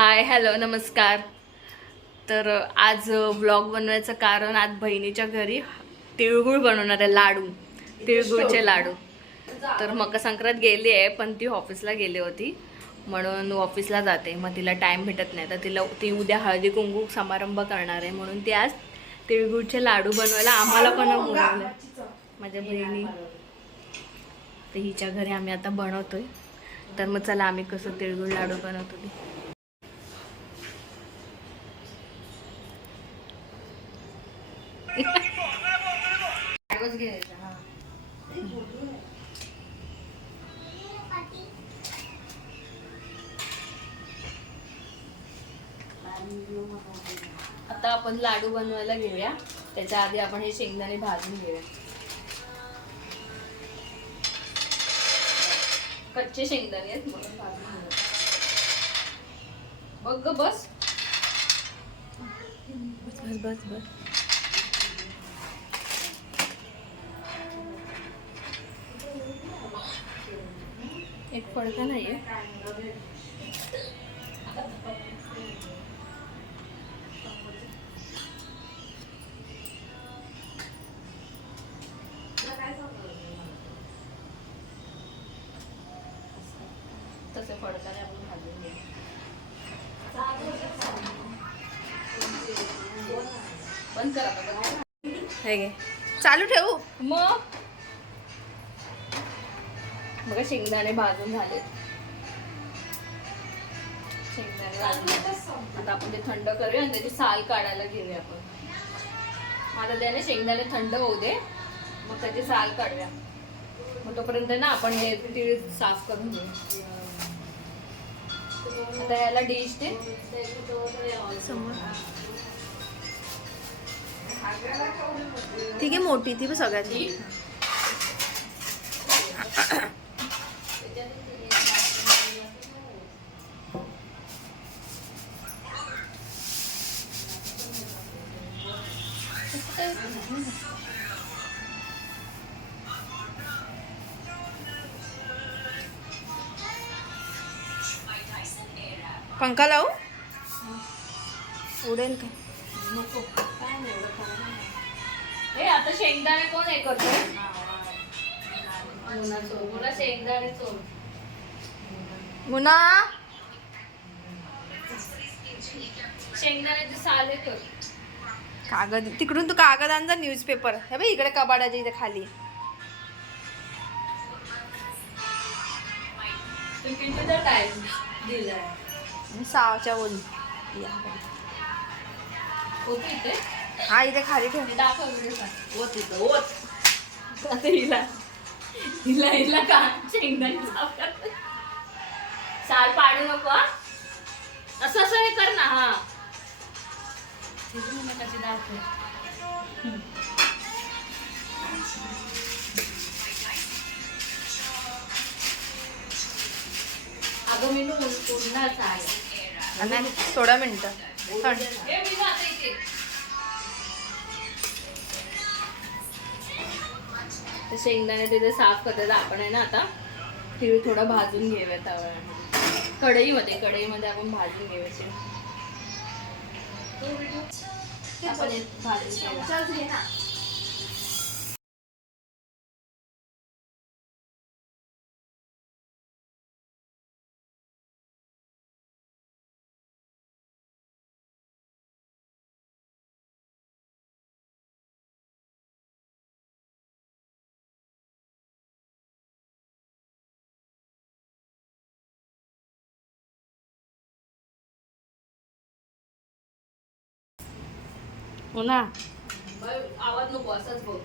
Hi hello नमस्कार. तर आज व्लॉग बनवायचं कारण आज बहिणीच्या घरी तिळगुळ बनवणार आहे, लाडू, तिळगुळचे लाडू. तर मकर संक्रांत गेली आहे पण ती ऑफिसला गेली होती म्हणून ऑफिसला जाते, मग तिला टाइम भेटत नाही. तर ती उद्या हळदी कुंकू समारंभ करणार आहे म्हणून ती आज तिळगुळचे लाडू बनवायला आम्हाला पण बोलवलं, माझ्या बहिणी. तर हिच्या घरी आम्ही आता बनवतोय. तर मग चला आम्ही कसं तिळगुळ लाडू बनवतो ते. आता आपण लाडू बनवायला घेऊया. त्याच्या आधी आपण हे शेंगदाणे भाजून घेऊया. कच्चे शेंगदाणे आहेत म्हणून भाजून घेऊया. बघ ग बस बस बस बस बस. एक फडका नाहीये. तसे फडकाने आपण भाजून घेऊ. बंद करा हे घे, चालू ठेवू. मग बघा शेंगदाणे भाजून झाले. शेंगदाणे भाजून आता आपण ते थंड करूया आणि त्याची साल काढायला घेऊया आपण. आता त्याने शेंगदाणे थंड होऊ दे, मग त्याची साल काढूया. मग तोपर्यंत ना आपण हे तीळ साफ करून घेऊ. आता याला डिश दे समोर. ठीक आहे, मोठी ती पण सगळ्याची. पंखा लावू? उडेल का? नको. काय नाही एवढं. हे आता शेंगदाणे कोण हे करतोय? मुना शेंगदाणे चोर. मुना शेंगदाण्याची साल हे कर. कागद तिकडून तू कागद आणजा, न्यूजपेपर. हे बघ इकडे कबाडाच्या इथे खाली. कितीचा टाइम दिलाय? 6च्या बोल. इथे हा इथे खाली ठेव. दाखव आता हिला हिला हिला का शेंगदाणे साल पाडू नको. असं असं हे कर ना. हा कशी दाखव. अगं मी पूर्णच आहे. थोडा मिनिट शेंगदाणे तिथे साफ करतात आपण. आहे ना आता तीळ थोडा भाजून घेऊया तव्यामध्ये. कढईमध्ये आपण भाजून घेऊया. आपण भाजून घेऊया. हो ना, आवाज नको असाच बघ,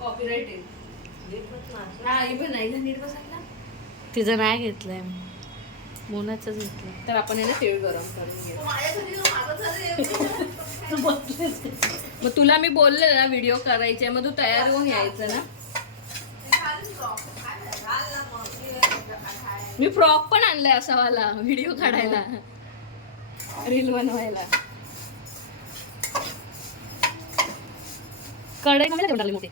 कॉपीराइट येईल. नीट बसायला तिचं नाही घेतलंय, मोनाच घेतलं. तर आपण याला तीळ गरम करून घेऊ. मग तुला मी बोलले ना व्हिडिओ करायचे, मग तू तयार होऊन यायचं ना. मी फ्रॉक पण आणलाय असा वाला व्हिडिओ काढायला, रील बनवायला. कढई मोठी.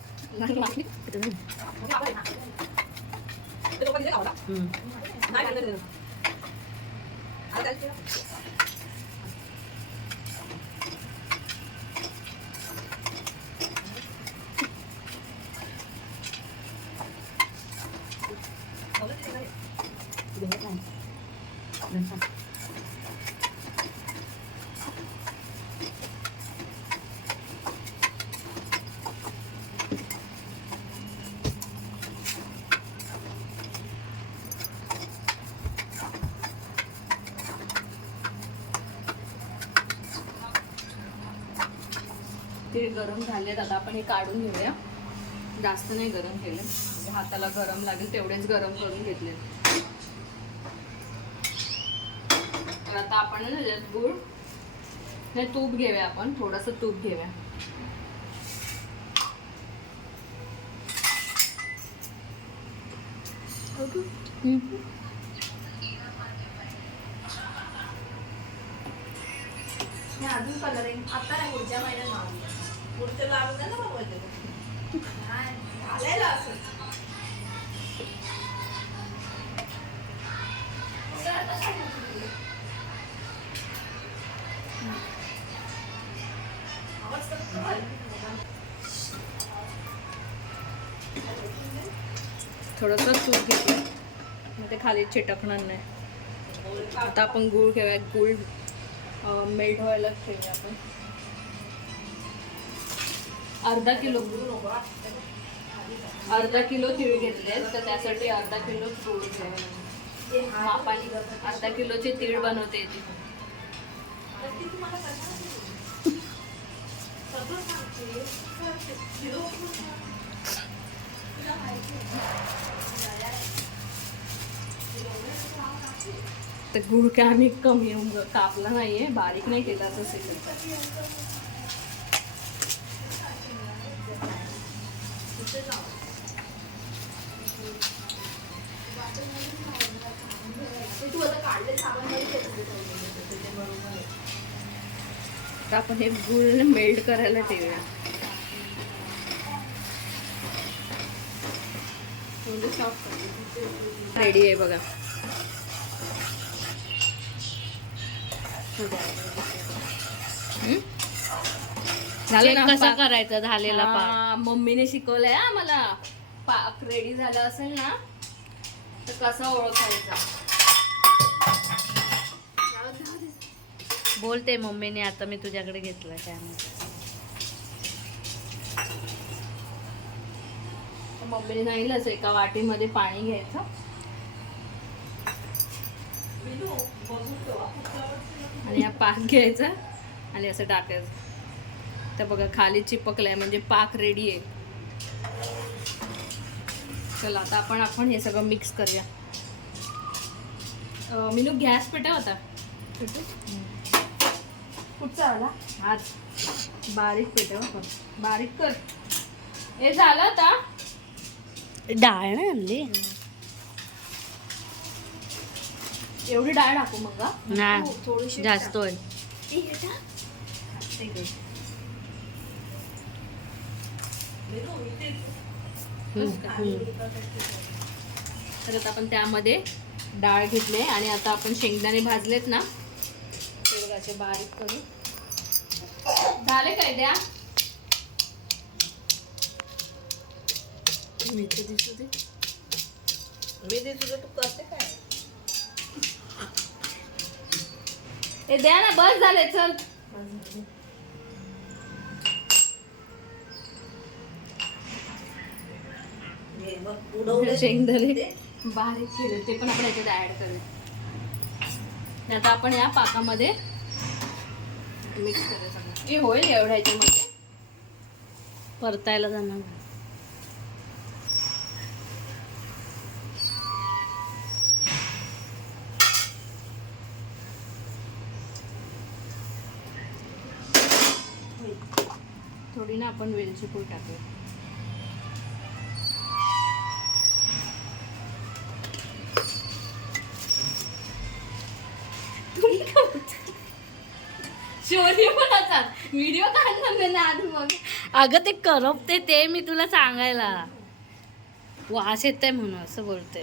तीळ गरम झालेत. आता आपण हे काढून घेऊया. जास्त नाही गरम केले, म्हणजे हाताला गरम लागेल तेवढेच गरम करून घेतले. तर आता आपण ना त्याच्यात गूळ नाही तूप घेऊया. आपण थोडंसं तूप घेऊया. अजून कलरिंग आता नाही, पुढच्या महिन्यात पुढच्या लाडू नाही ना बनवायचे घालायला असं. थोडंसं तूप घेतलं मग ते खाली चिटकणार नाही. आता आपण गूळ घेऊया. गूळ मेल्ट व्हायला ठेवूया. आपण अर्धा किलो तीळ घेतले, तर त्यासाठी अर्धा किलो गूळ घ्यावा. मापाने अर्धा किलोचे तीळ बनवते येते. तर गूळ काय आम्ही कमी कापला नाहीये, बारीक नाही केला तसं. तर आपण हे गूळ मेल्ट करायला ठेवूया. रेडी आहे बघा. कसा करायचा झालेला पाक? मम्मीने शिकवलंय आम्हाला. पाक रेडी झाला असेल ना तर कसा ओळखायचा. बोलते मम्मीने, आता मी तुझ्याकडे घेतला त्यामध्ये. मम्मीने सांगितलं एका वाटीमध्ये पाणी घ्यायचं आणि हा पाक घ्यायचा आणि असं टाकायचं. तर बघा खाली चिपकलाय म्हणजे पाक रेडी आहे. चला आता आपण हे सगळं मिक्स करूया. मीनू गॅस पेटव होता कुठचा आला आज. बारीक पेटव पण बारीक कर. हे झालं आता. डाळ ना आणली एवढी डाळ टाकू मग नाही, थोडीशी जास्त होईल. तर आता आपण त्यामध्ये डाळ घेतले आणि आता आपण शेंगदाणे भाजलेत ना ते बघा असे बारीक करू. झाले काय द्या. दिसू दे. तुझं तू करते काय? ए द्या ना, बस झाले. चल शेंगदाणे बारीक केले ते पण आपण याच्यात ऍड करू. आता आपण या पाकामध्ये मिक्स करायचं. हे होईल एवढ्या याच्यामध्ये परतायला जाणार. थोडी ना आपण वेलची पूड टाकूया. व्हिडिओ काढणार आधी मग. अगं ते करपते ते मी तुला सांगायला. वास येतंय म्हणून असं बोलते.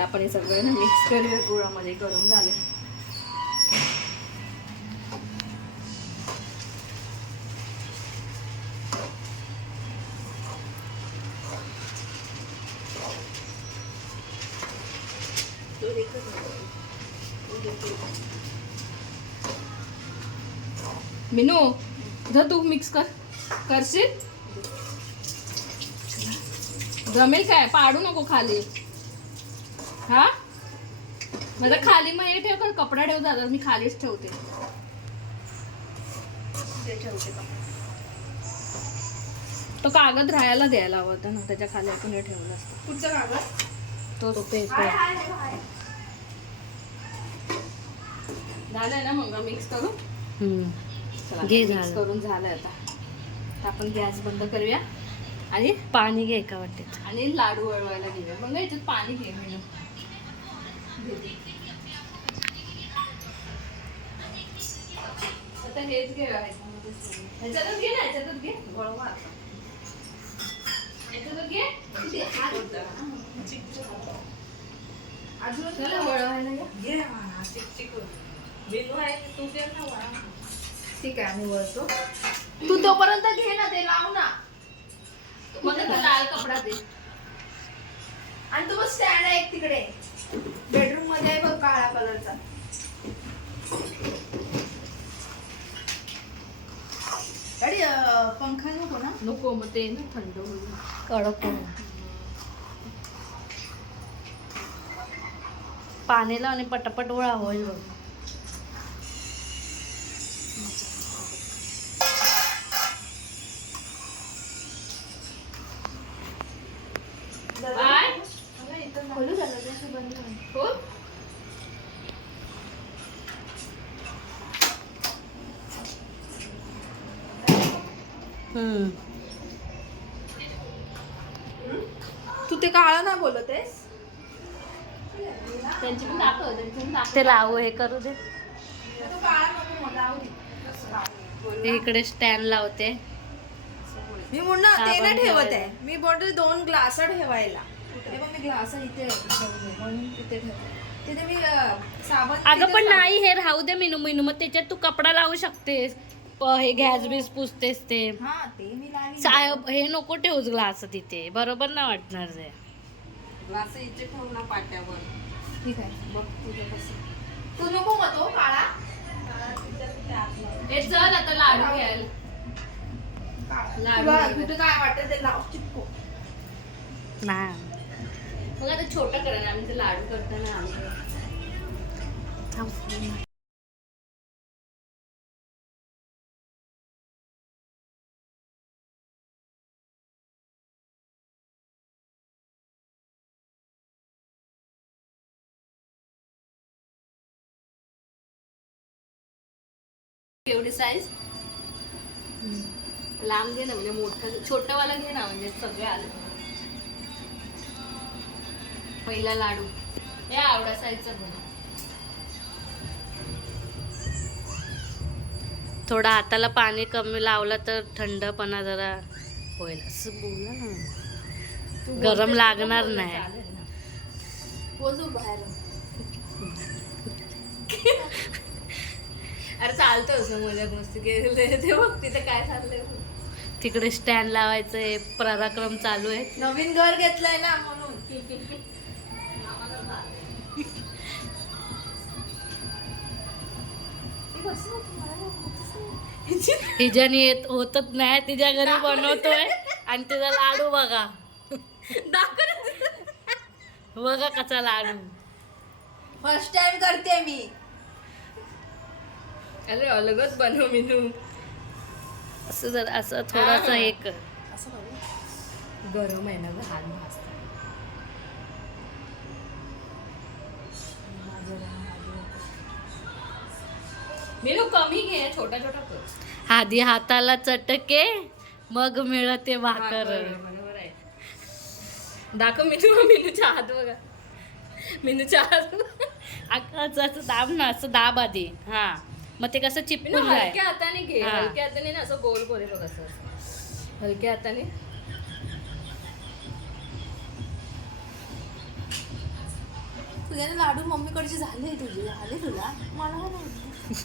आपण हे सगळं मिक्स करूया. गुळामध्ये गरम झाले. मिनू इधर तू मिक्स करशील. जमेल काय. पाडू नको खाली. हा माझा खाली मग हे ठेव. कपडा ठेव. दादा मी खालीच ठेवते. ते ठेवते का. तो कागद राहायला द्यायला हवा होता ना, त्याच्या खाली आपण हे ठेवलं असतं. पुढचं कागद तो हाय पेपर हाय हाय. झालंय ना मग मिक्स करू. चला, घे mix झालं. करून झालंय आता. तर आपण गॅस बंद करूया आणि पाणी घे का वाटते. आणि लाडू वळवायला घेऊया. मग याच्यात पाणी घे मी. आता हेच घे ह्याच्यातच घे ना, ह्याच्यातच घे वळवा. ह्याच्यातच घे. अजून चला वळवायला घ्या. घे म्हणा, चिकचिक बिनू आहे तू घे ना वळा. ठीक आहे मी वळतो. तू तोपर्यंत घे ना, ते लाव ना. मग तो लाल कपडा दे. आणि तो स्टँड आहे एक तिकडे बेडरूम मध्ये आहे बघ, काळ्या कलरचा. अरे पंखा नको ना. नको, मग ते ना थंड होईल. कडक पाणीला आणि पटापट वळा होईल बघ. काय? खोलू झालं ते असं बंद होईल. हो? तू ते काळं ना बोलत आहेस. त्यांची पण दाखव, त्यांची पण दाखव. ते लावू हे करू दे. तो काळा नको मला, लावू दे. इकडे स्टँड लावते. मी म्हणणार ते ना साबण ठेवत ठेवायला. आहे. मी बोलते 2 ग्लास ठेवायला. ते पण मी ग्लास इथे ठेवले म्हणून तिथे ठेवते. तिथे मी साबण अगं तिथेच पण लावते. नाही, हे राहू दे मिनू मिनू. मग त्याच्यात तू कपडा लावू शकतेस. हे गॅस बीस पुसतेस ते. हा ते मी लावीन. साहेब हे नको ठेवूच ग्लास तिथे, बरोबर ना वाटणार ते. ग्लास इथे ठेवू ना पाट्यावर. ठीक आहे बघ तुझं कसं. तू नको मग तो काळा. हे चल आता लाडू घ्यायला. लाडू तुला घ्यायला. कुठे काय वाटतं ते लाव चिपको. नाही मग आता छोटं करा ना, आम्ही ते लाडू करताना आम्ही एवढी साईज लांब घे ना, म्हणजे मोठं छोटं वाला घे ना, म्हणजे सगळे आले. पहिला लाडू हे आवडा साईजचा घे. थोडा हाताला पाणी कमी लावलं तर थंडपणा जरा होईल. असं बोला ना, गरम लागणार नाही. चालेल ना. बोलू बाहेर. अरे चालतं असं मजा मस्ती केलेलं ते बघ तिथे काय चाललंय. तिकडे स्टँड लावायचं पराक्रम चालू आहे. नवीन घर घेतलंय ना म्हणून. हिच्याने येत होतच नाही, तिच्या घरी बनवतोय आणि तिचा लाडू बघा. बघा कसा लाडू. फर्स्ट टाइम करते मी. अरे अलगच बनव मिनू. असं जर असं थोडस हे कर. असं करू. गरम आहे ना लहान भाजतं. मिनू कमी घे, छोटा छोटा कर. आधी हाताला चटके मग मिळते भाकर. बरोबर आहे. दाखव मिनू, मिनूच्या हात बघा. मिनूच्या हात असं दाब ना, असं दाब आधी. हा मग ते कसं मिनू चिपकून जाय. हलक्या हाताने घे. हा. हलक्या हाताने ना असं गोल गोल बघ असं असं. हलक्या हाताने. तुझ्याने लाडू मम्मीकडचे झाले, तुझे आले तुला. मला नाही.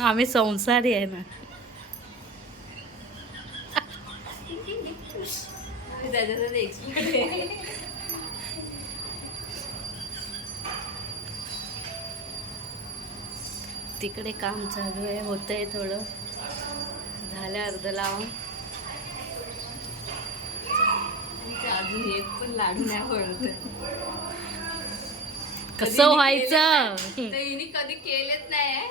आम्ही संसारी आहे ना. त्याच्यासाठी एक्सपर्ट आहे. तिकडे काम चालू आहे, होतंय थोडं. झालं अर्ध लावून. अजून एक पण लाडू नाही आवडत. कसं व्हायचं. हिने कधी केलेच नाही.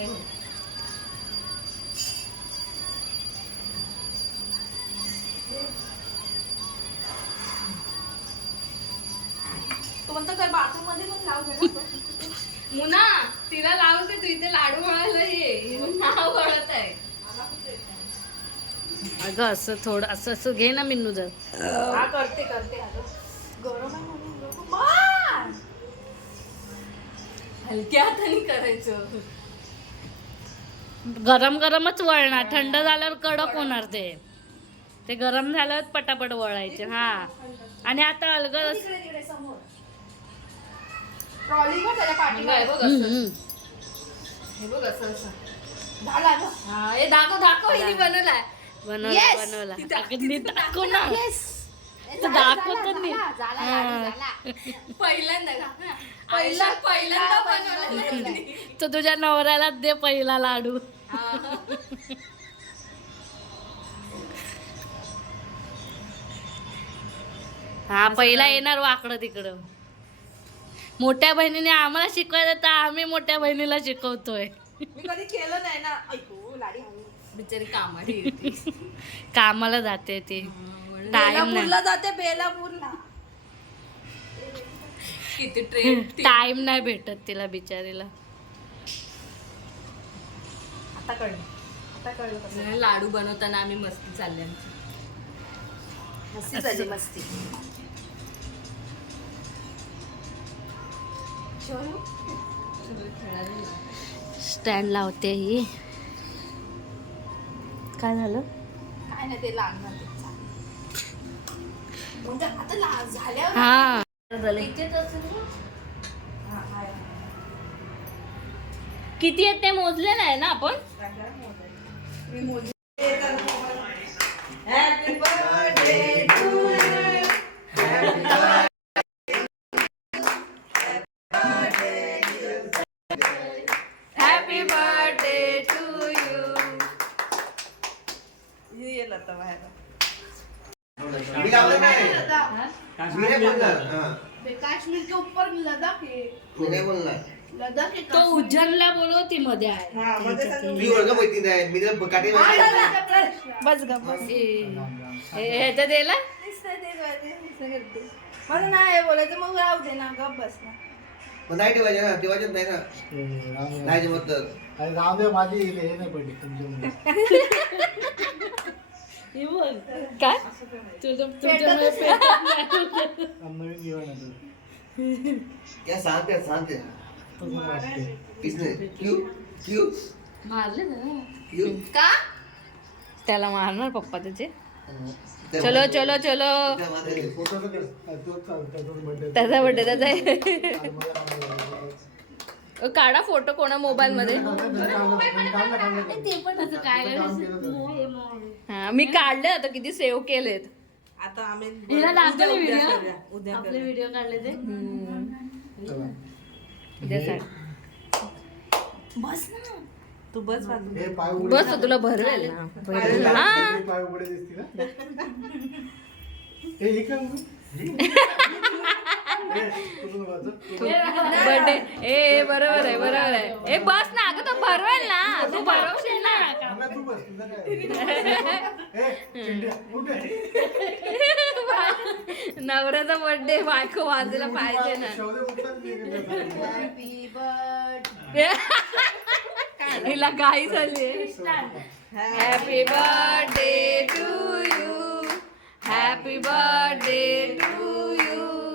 हे बघ. तू म्हणतो कर बाथरूम मध्ये पण लाव जरा. मुना तिला लावते तू इथे लाडू वळायला ये हिने नाव वळत आहे. अगं असं थोडं असं असं घे ना मिन्नू जर. हा करते अगं. गरम आहे म्हणून नको. मार. हलक्या हाताने करायचं. गरम गरमच वळणार, थंड झाल्यावर कडक होणार ते. ते गरम झाल्यावर पटापट वळायचे. हा आणि आता अलगद तिकडे समोर ट्रॉली बघ त्याच्या हे पाठीवर. बघ असं. हे बघ असं असं. झाला ग. हा हे दाखव हिने बनवलाय. बनवला Yes! बनवला. तिथं- अगं नीट दाखव ना. Yes. तू दाखवत नाही. झाला. पहिल्यांदा का? पहिल्यांदा बनवलं. तर तुझ्या नवऱ्याला दे पहिला लाडू. हा पहिला येणार वाकडं तिकडं. मोठ्या बहिणीने आम्हाला शिकवायचं तर आम्ही मोठ्या बहिणीला शिकवतोय. मी कधी केलं नाही ना. ऐकू लाडी हवी. बिचारी कामाला येते. कामाला जाते ती. टाइम नाही. बेलापूरला जाते बेलापूरला. किती ट्रेन. टाइम नाही भेटत तिला बिचारीला. आता कळलं कसं. लाडू बनवताना आम्ही मस्ती चालली आमची. मस्ती झाली मस्ती. स्टँड लावते ही. काय झालं? काय नाही ते लागणार ते. म्हणजे आता झाल्यावर हा इथेच असेल ना. हा, आहे. किती आहेत ते मोजले नाही ना आपण. काय करा मोजायचं. मी मोजले. Happy birthday to you. Happy birthday. Happy birthday to you. ये लता बाहेर. मी लावलं नाही. मी नाही बोलणार. हां. काश्मीर के ऊपर लद्दाख है. मी नाही बोलणार. लद्दाख है. तो उज्जैनला बोलवती मध्ये आहे. हा, मध्ये सांगू. तुझी ओळख माहिती नाही. मी तर काठी हा, नाही. झाला. बस ग बस. ह्याच्या दिला. मला नाही बोलायचं मग राहू दे ना गप बस ना. मग नाही ठेवायचं ना. ठेवायचंच नाही ना. नाही जमत तर. अरे राहू दे माझी हे नाही पडली तुमच्यामुळे. हे बघ. काय तुझ्यामुळे पेटत नाही. नवीन घेऊन येतो. क्या सांगते सांगते. तसं वाटते. किसने क्यू क्यू मारले ना. क्यू. का? त्याला मारणार पप्पा त्याचे. चलो चलो चलो. फोटो तर कर. तोच त्याचाच birthday. त्याचा बर्थडे त्याचा आहे. आणि मला काढायला काढा फोटो कोणा मोबाईल मध्ये. ते पण असं काय हा मी काढले आता किती सेव्ह केलेत. आता आम्ही हिला दाखवले उद्या व्हिडिओ. करूया, उद्या आपले करूया. व्हिडिओ काढले ते. उद्या सांग. बस ना तू बस बाजू. हे पाय उघडे बस तुला भरवेल ना. हा. हे पाय उघडे दिसतील ना. हे इकडं बर्थडे ए बरोबर आहे बरोबर आहे. ए बस ना अगं तो भरवेल ना. तू भरवशील ना. तू बस तुझं काय. ए चिंट्या, उठ रे. नवऱ्याचा बर्थडे बायको वाजायला पाहिजे ना. शेवटे उठतात मी इकडे. Happy birthday. हिला काही झाली. Happy birthday to you. Happy birthday to you.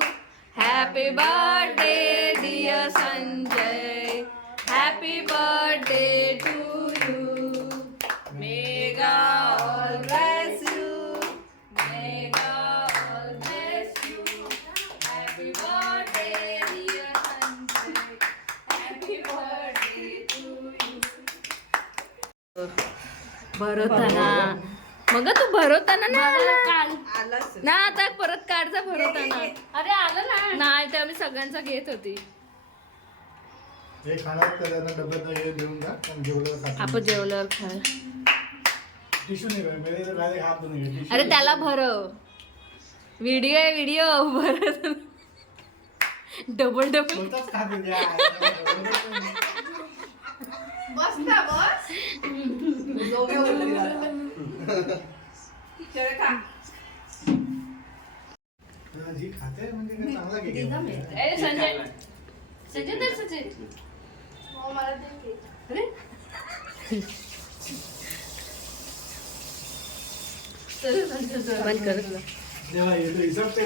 Happy birthday dear Sanjay. Happy birthday to you. May God all bless you. May God all bless you. Happy birthday dear Sanjay. Happy birthday to you. भरवताना मग तू भरवताना नाही आला आलाच ना. आता परत काढचा भरवताना. अरे आलं ना. नाही तर आम्ही सगळ्यांचा घेत होती. हे खाणार तर त्यांना डब्यात हे देऊन जा. आणि जेवल्यावर खातील. आपण जेवल्यावर खाय. टिश्यू नाही काय मेरे तर डायरेक्ट हात धुवून घे. अरे त्याला भरव. व्हिडिओ आहे व्हिडिओ भरत. Double double. स्वतःच खातील द्या. बस ना बस दोघे उलटी झाला. चल खा. जी खाते म्हणजे काय चांगला केक तिघं आहे. मिळतं. ए संजय सचिन दे सचिन. हो, मला दे की. अरे चल, चल, चल, चल. बंद कर जेव्हा येतो हिसाब ते